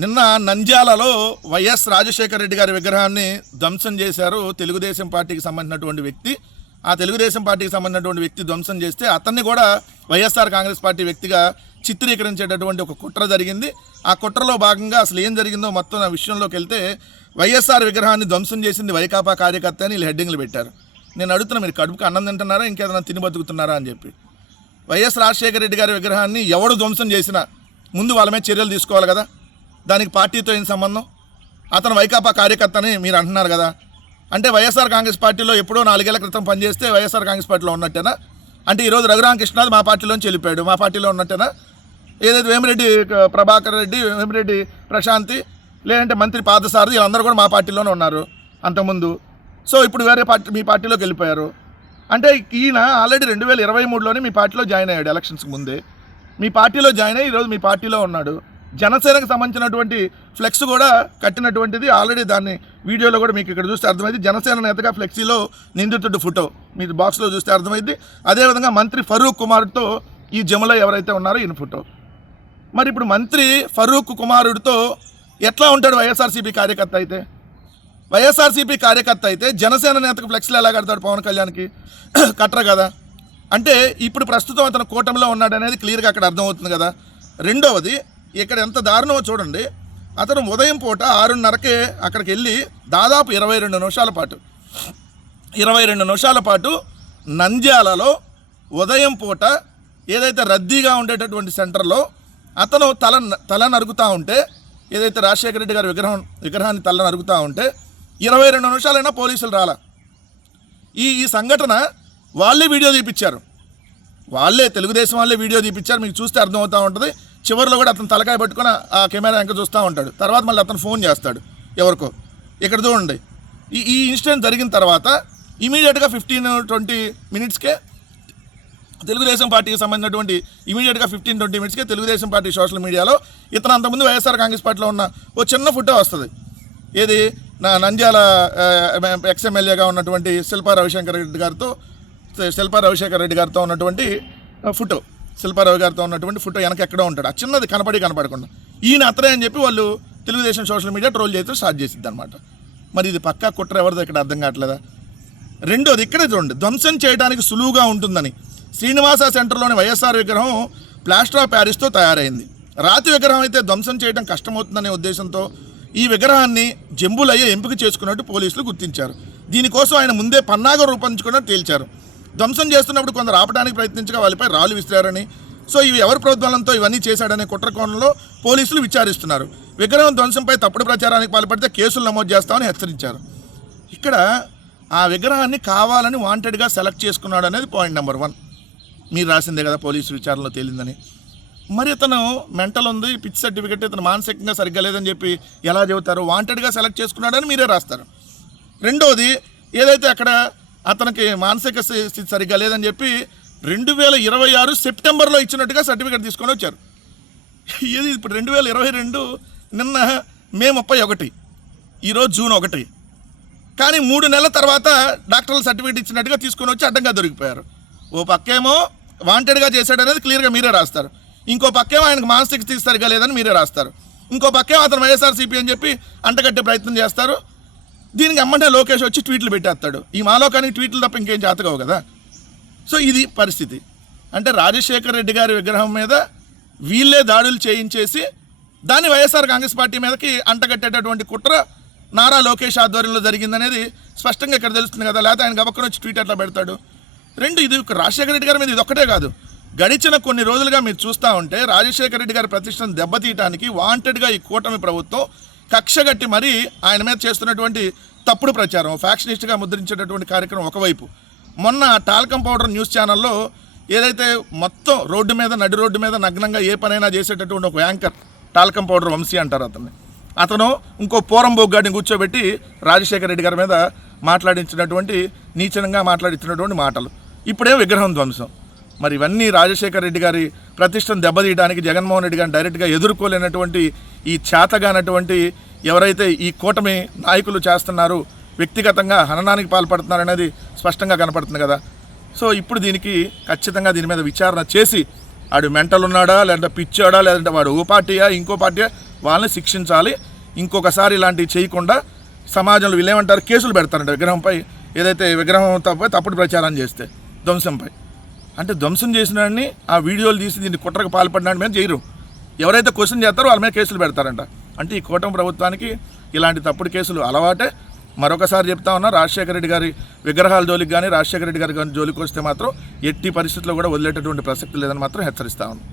నిన్న నంద్యాలలో వైఎస్ రాజశేఖర రెడ్డి గారి విగ్రహాన్ని ధ్వంసం చేశారు తెలుగుదేశం పార్టీకి సంబంధించినటువంటి వ్యక్తి. ఆ తెలుగుదేశం పార్టీకి సంబంధించినటువంటి వ్యక్తి ధ్వంసం చేస్తే అతన్ని కూడా వైఎస్ఆర్ కాంగ్రెస్ పార్టీ వ్యక్తిగా చిత్రీకరించేటటువంటి ఒక కుట్ర జరిగింది. ఆ కుట్రలో భాగంగా అసలు ఏం జరిగిందో మొత్తం ఆ విషయంలోకి వెళ్తే వైఎస్ఆర్ విగ్రహాన్ని ధ్వంసం చేసింది వైకాపా కార్యకర్త అని వీళ్ళు హెడ్డింగ్లు పెట్టారు. నేను అడుగుతున్నా, మీరు కడుపుకి అన్నం తింటున్నారా ఇంకేదైనా తిని బతుకుతున్నారా అని చెప్పి. వైఎస్ రాజశేఖర రెడ్డి గారి విగ్రహాన్ని ఎవడు ధ్వంసం చేసినా ముందు వాళ్ళ మీద చర్యలు తీసుకోవాలి కదా. దానికి పార్టీతో ఏం సంబంధం? అతను వైకాపా కార్యకర్తని మీరు అంటున్నారు కదా. అంటే వైఎస్ఆర్ కాంగ్రెస్ పార్టీలో ఎప్పుడో 4 ఏళ్ల క్రితం పనిచేస్తే వైఎస్ఆర్ కాంగ్రెస్ పార్టీలో ఉన్నట్టేనా? అంటే ఈరోజు రఘురామకృష్ణరాజు మా పార్టీలోంచి వెళ్ళిపోయాడు, మా పార్టీలో ఉన్నట్టేనా? ఏదైతే వేమిరెడ్డి ప్రభాకర్ రెడ్డి, వేమిరెడ్డి ప్రశాంతి, లేదంటే మంత్రి పాదసారథి, వీళ్ళందరూ కూడా మా పార్టీలోనే ఉన్నారు అంతకుముందు. సో ఇప్పుడు వేరే పార్టీ మీ పార్టీలోకి వెళ్ళిపోయారు. అంటే ఈయన ఆల్రెడీ 2023లోనే మీ పార్టీలో జాయిన్ అయ్యాడు. ఎలక్షన్స్కి ముందే మీ పార్టీలో జాయిన్ అయ్యి ఈరోజు మీ పార్టీలో ఉన్నాడు. జనసేనకు సంబంధించినటువంటి ఫ్లెక్స్ కూడా కట్టినటువంటిది ఆల్రెడీ, దాన్ని వీడియోలో కూడా మీకు ఇక్కడ చూస్తే అర్థమైంది. జనసేన నేతగా ఫ్లెక్సీలో నిందితుడు ఫోటో మీరు బాక్స్లో చూస్తే అర్థమైంది. అదేవిధంగా మంత్రి ఫరూక్ కుమార్తో ఈ జముల ఎవరైతే ఉన్నారో ఈయన ఫోటో. మరి ఇప్పుడు మంత్రి ఫరూక్ కుమారుడితో ఎట్లా ఉంటాడు వైఎస్ఆర్సీపీ కార్యకర్త అయితే? వైఎస్ఆర్సీపీ కార్యకర్త అయితే జనసేన నేతకు ఫ్లెక్స్లు ఎలా కడతాడు? పవన్ కళ్యాణ్కి కట్టరు కదా. అంటే ఇప్పుడు ప్రస్తుతం అతను కూటమిలో ఉన్నాడు అనేది క్లియర్గా అక్కడ అర్థమవుతుంది కదా. రెండవది, ఇక్కడ ఎంత దారుణమో చూడండి. అతను ఉదయం పూట 6:30కే అక్కడికి వెళ్ళి దాదాపు 22 నిమిషాల పాటు నంద్యాలలో ఉదయం పూట ఏదైతే రద్దీగా ఉండేటటువంటి సెంటర్లో అతను తల నరుగుతూ ఉంటే, ఏదైతే రాజశేఖర రెడ్డి గారి విగ్రహాన్ని తల నరుగుతూ ఉంటే 22 నిమిషాలైనా పోలీసులు రాలా. ఈ సంఘటన వాళ్ళే వీడియో తీపిచ్చారు, తెలుగుదేశం వాళ్ళే వీడియో తీపిచ్చారు. మీకు చూస్తే అర్థమవుతూ ఉంటుంది. చివరిలో కూడా అతను తలకాయ పట్టుకొని ఆ కెమెరా వెనక చూస్తూ ఉంటాడు. తర్వాత మళ్ళీ అతను ఫోన్ చేస్తాడు ఎవరికో. ఇక్కడ చూడండి, ఈ ఇన్సిడెంట్ జరిగిన తర్వాత ఇమీడియట్గా 15-20 మినిట్స్కే తెలుగుదేశం పార్టీకి సంబంధించినటువంటి 15-20 మినిట్స్కే తెలుగుదేశం పార్టీ సోషల్ మీడియాలో ఇతను అంతకుముందు వైఎస్ఆర్ కాంగ్రెస్ పార్టీలో ఉన్న ఓ చిన్న ఫోటో వస్తుంది. ఏది నంద్యాల ఎక్స్ఎమ్మెల్యేగా ఉన్నటువంటి శిల్పా రవిశేఖర రెడ్డి గారితో ఉన్నటువంటి ఫోటో. శిల్పారావు గారితో ఉన్నటువంటి ఫోటో వెనక ఎక్కడో ఉంటాడు. ఆ చిన్నది కనపడకుండా ఈయన అతనే అని చెప్పి వాళ్ళు తెలుగుదేశం సోషల్ మీడియా ట్రోల్ చేస్తే స్టార్ట్ చేసిద్ది అనమాట. మరి ఇది పక్కా కుట్ర ఎవరిదో ఇక్కడ అర్థం కావట్లేదా? రెండోది, ఇక్కడే చూడండి, ధ్వంసం చేయడానికి సులువుగా ఉంటుందని శ్రీనివాస సెంటర్లోని వైఎస్ఆర్ విగ్రహం ప్లాస్టర్ ఆఫ్ ప్యారిస్తో తయారైంది. రాతి విగ్రహం అయితే ధ్వంసం చేయడం కష్టమవుతుందనే ఉద్దేశంతో ఈ విగ్రహాన్ని జంబులయ్యే ఎంపిక చేసుకున్నట్టు పోలీసులు గుర్తించారు. దీనికోసం ఆయన ముందే పన్నాగం రూపొందించుకున్నట్టు తేల్చారు. ధ్వంసం చేస్తున్నప్పుడు కొందరు ఆపడానికి ప్రయత్నించగా వాళ్ళపై రాళ్ళు విసిరారని, సో ఇవి ఎవరి ప్రోద్బలంతో ఇవన్నీ చేశాడనే కుట్ర కోణంలో పోలీసులు విచారిస్తున్నారు. విగ్రహం ధ్వంసంపై తప్పుడు ప్రచారానికి పాల్పడితే కేసులు నమోదు చేస్తామని హెచ్చరించారు. ఇక్కడ ఆ విగ్రహాన్ని కావాలని వాంటెడ్గా సెలెక్ట్ చేసుకున్నాడు అనేది పాయింట్ నెంబర్ 1. మీరు రాసిందే కదా పోలీసు విచారణలో తేలిందని. మరి ఇతను మెంటల్ ఉంది, పిచ్ సర్టిఫికెట్, ఇతను మానసికంగా సరిగ్గా లేదని చెప్పి ఎలా చెబుతారు? వాంటెడ్గా సెలెక్ట్ చేసుకున్నాడని మీరే రాస్తారు. రెండోది, ఏదైతే అక్కడ అతనికి మానసిక స్థితి సరిగ్గా లేదని చెప్పి 2026 సెప్టెంబర్లో ఇచ్చినట్టుగా సర్టిఫికేట్ తీసుకొని వచ్చారు. ఇది ఇప్పుడు 2022, నిన్న మే 31, ఈరోజు జూన్ 1. కానీ 3 నెలల తర్వాత డాక్టర్ల సర్టిఫికేట్ ఇచ్చినట్టుగా తీసుకొని వచ్చి అడ్డంగా దొరికిపోయారు. ఓ పక్కేమో వాంటెడ్గా చేశాడనేది క్లియర్గా మీరే రాస్తారు. ఇంకో పక్కేమో ఆయనకు మానసిక స్థితి సరిగ్గా లేదని మీరే రాస్తారు. ఇంకో పక్కేమో అతను వైఎస్ఆర్సీపీ అని చెప్పి అంటగట్టే ప్రయత్నం చేస్తారు. దీనికి అమ్మంటే లోకేష్ వచ్చి ట్వీట్లు పెట్టేస్తాడు. ఈ మాలోకానికి ట్వీట్లు తప్ప ఇంకేం చేతకావు కదా. సో ఇది పరిస్థితి. అంటే రాజశేఖర రెడ్డి గారి విగ్రహం మీద వీళ్ళే దాడులు చేయించేసి దాన్ని వైఎస్ఆర్ కాంగ్రెస్ పార్టీ మీదకి అంటగట్టేటటువంటి కుట్ర నారా లోకేష్ ఆధ్వర్యంలో జరిగిందనేది స్పష్టంగా ఇక్కడ తెలుస్తుంది కదా. లేకపోతే ఆయన గబక్కన వచ్చి ట్వీట్ అట్లా పెడతాడు. ఇది రాజశేఖర రెడ్డి గారి మీద ఇది ఒక్కటే కాదు. గడిచిన కొన్ని రోజులుగా మీరు చూస్తూ ఉంటే రాజశేఖర రెడ్డి గారి ప్రతిష్టను దెబ్బతీయడానికి వాంటెడ్గా ఈ కూటమి ప్రభుత్వం కక్షగట్టి మరీ ఆయన మీద చేస్తున్నటువంటి తప్పుడు ప్రచారం, ఫ్యాక్షనిస్ట్గా ముద్రించేటటువంటి కార్యక్రమం ఒకవైపు. మొన్న టాల్కమ్ పౌడర్ న్యూస్ ఛానల్లో ఏదైతే మొత్తం నడి రోడ్డు మీద నగ్నంగా ఏ పనైనా చేసేటటువంటి ఒక యాంకర్, టాల్కమ్ పౌడర్ వంశీ అంటారు అతను ఇంకో పోరం బొగ్గాడిని కూర్చోబెట్టి రాజశేఖర రెడ్డి గారి మీద నీచంగా మాట్లాడించినటువంటి మాటలు. ఇప్పుడే విగ్రహం ధ్వంసం. మరి ఇవన్నీ రాజశేఖర రెడ్డి గారి ప్రతిష్టను దెబ్బతీయడానికి జగన్మోహన్ రెడ్డి గారిని డైరెక్ట్గా ఎదుర్కోలేనటువంటి ఈ చేతగానటువంటి ఎవరైతే ఈ కూటమి నాయకులు చేస్తున్నారు, వ్యక్తిగతంగా హననానికి పాల్పడుతున్నారనేది స్పష్టంగా కనపడుతుంది కదా. సో ఇప్పుడు ఖచ్చితంగా దీని మీద విచారణ చేసి వాడు మెంటల్ ఉన్నాడా, లేదంటే పిచ్చాడా, లేదంటే వాడు ఓ పార్టీయా ఇంకో పార్టీయా వాళ్ళని శిక్షించాలి. ఇంకొకసారి ఇలాంటివి చేయకుండా సమాజంలో వీళ్ళేమంటారు, కేసులు పెడతారంట విగ్రహంపై, ఏదైతే విగ్రహం తప్పుడు ప్రచారం చేస్తే ధ్వంసంపై. అంటే ధ్వంసం చేసినాడిని ఆ వీడియోలు తీసి దీన్ని కుట్రకు పాల్పడినాడి మీద చేయరు. ఎవరైతే క్వశ్చన్ చేస్తారో వాళ్ళ మీద కేసులు పెడతారంట. అంటే ఈ కూటమి ప్రభుత్వానికి ఇలాంటి తప్పుడు కేసులు అలవాటే. మరొకసారి చెప్తా ఉన్నా, రాజశేఖర రెడ్డి గారి విగ్రహాల జోలికి కానీ రాజశేఖర రెడ్డి గారి జోలికి వస్తే మాత్రం ఎట్టి పరిస్థితుల్లో కూడా వదిలేటటువంటి ప్రసక్తి లేదని మాత్రం హెచ్చరిస్తా ఉన్నాను.